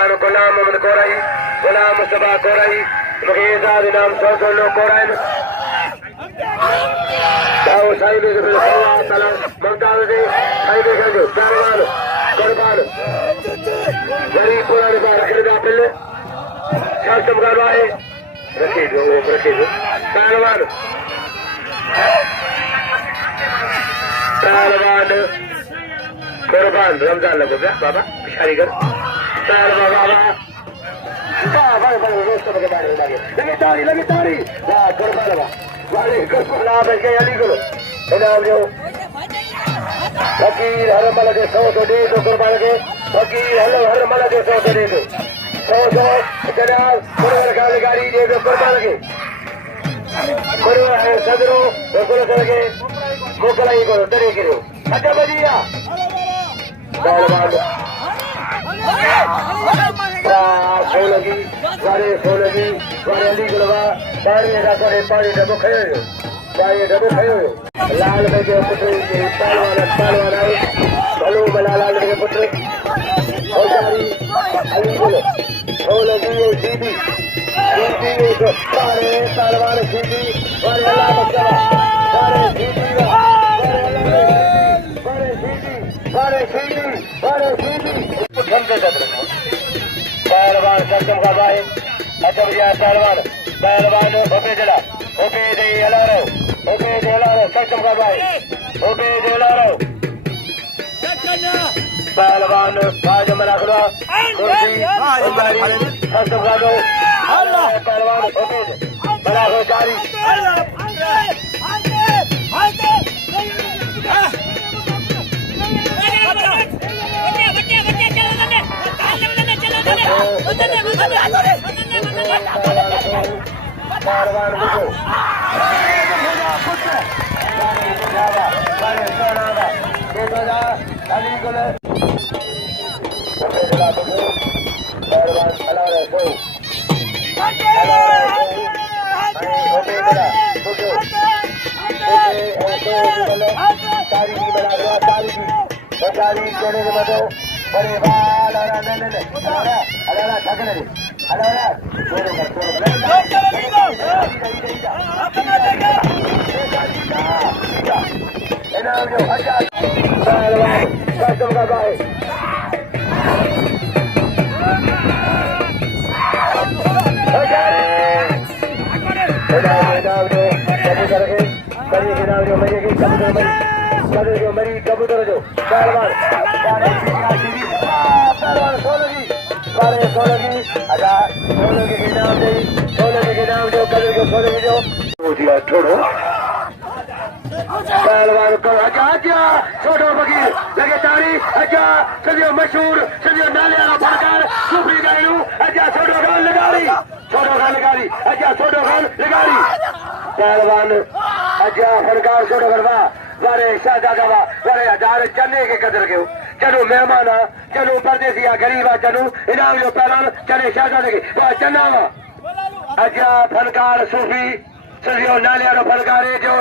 पहलवान गुलाम Mohammad Core i Ghulam Mustafa Core i मुखीजाद इनाम 100 लोग कोराइन ताऊ साहिब के फिर अल्लाह ताला मुमताज दे साहिब के जो पहलवान कुर्बान गरीब पुराने बार रखने पहले चार चमका है रखे जो पहलवान पहलवान कुर्बान रमजान लगो क्या बाबा पिछाड़ी कर पहलवान बाबा लगे तारी वाह कुर्बान वाले कुर्बान के अली करो इनाम जो फकीर हर मल के 100 दे दो कुर्बान के फकीर हर मल के 100 दे दो 100 जनाब कुर्बान का गाड़ी दे दो कुर्बान के कुर्बान सदरो बिल्कुल करके मोकलाई करो तरे करो अच्छा बजिया पहलवान सोलगी वारे अली गलवा पानी का करे पानी डबो खायो लाल में के पुत्र पहलवान आए भलो बला लाल में के पुत्र औजारी अली बोलो सोलगी सीधी तो सारे पहलवान सीधी वारे अल्लाह बख्शा सारे सीधी पहलवान सक्षम का भाई अच्छा भैया पहलवान ओपे जला ओपे दे सक्षम का भाई ओपे दे पहलवान बाज मना करो सक्षम का दो पहलवान ओपे बना करो जारी पहलवान मरी कबूतर जो पहलवान सोलगी के नाम जो कदर को सोलगी जो छोड़ो पहलवान को अच्छा छोटो फकीर लगे तारी अच्छा सदियो मशहूर सदियो नाले वाला फनकार सुफरी गायू अच्छा छोटो खान लगारी अच्छा छोटो खान लगारी पहलवान अच्छा फनकार छोटो करवा वारे शाहजादा वारे हजार चने के कदर के चलो मेहमान चलो परदेसी गरीब चलो इनाम जो पहलवान चने शाहजादे के वह चना अच्छा फनकार सूफी सदियो नाले वाला फनकार जो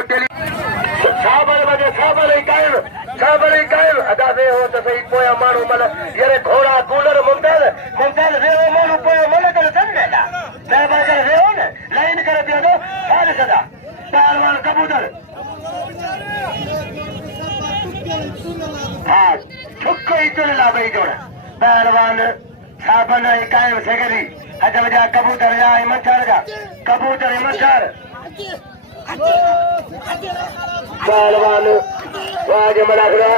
छाबल कायल अदा वे हो तो सही पोया मानू मल यारे घोड़ा कूलर मुमताज वे हो मानू पोया मल कर समझेला मैं बाजार वे हो ने लाइन कर दिया दो साल सदा पहलवान कबूतर हाँ छुक्को ही चल ला भाई जोड़ पहलवान छाबल कायल सेगरी अच्छा बजा कबूतर जा मच्छर जा कबूतर मच्छर पहलवान वाज मलाखड़ा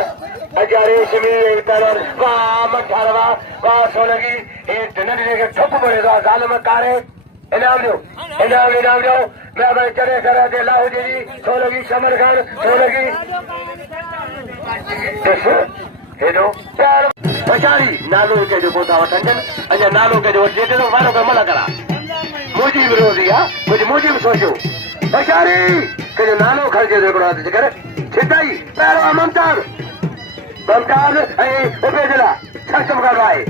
अच्छा रेशमी पहलवान वाह मठारवा वाह सोलगी एक नंढे के ठुक पड़े तो जालम कारे इनाम दो मैं भाई चढ़े करा दे लाहू जी सोलगी शमर खान सोलगी हेलो प्यार पछाड़ी नालो के जो पोता वठन अच्छा नालो के जो जेते तो वारो का मला करा मुझी विरोधी मुझे सोचो पछाड़ी के जो नालो खर्चे देखो करे छिटाई पैरो ममताज उपे जिला सक्षम कर रहा है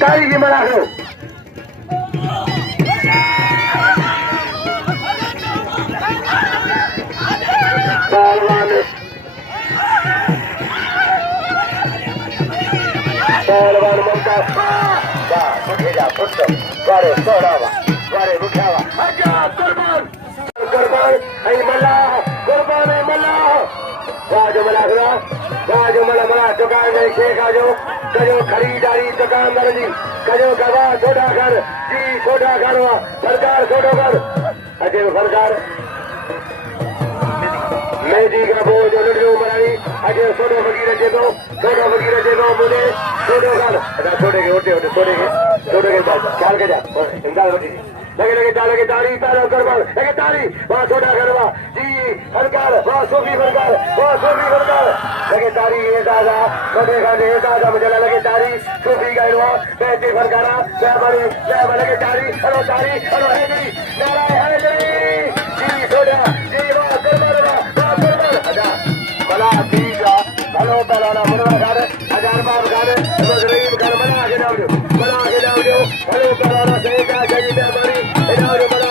तारी की मना करो पहलवान ममताज वारे सोडावा वारे मुख्यावा अच्छा कुर्बान कुर्बान आई मल्लाह कुर्बान आई मल्लाह वाजो मला दुकान में शेख आजो कजो खरीदारी दुकानदार जी कजो गवा छोटा घर जी छोटा घर सरकार छोटो घर अजय सरकार मेजी का बोझ लुड़ो बनाई अजय छोटो फकीर जेको मुझे छोटो घर छोटे के उठे छोटे के ख्याल के जा इमदाद बची लगे तारी तारो करबल लगे तारी वहाँ छोटा करवा जी सरकार वहाँ सूफी सरकार लगे तारी ये दादा छोटे खाने ये दादा मुझे लगे तारी सूफी गैरवा बैठे सरकारा मैं लगे तारी हेलो है जी नारायण है जी छोटा जी वहाँ करबल अच्छा भला ठीक है हेलो पहला मनवा घर 1000 बाप घर गरीब घर बना के जाओ हेलो पहला सही का जगी हमारी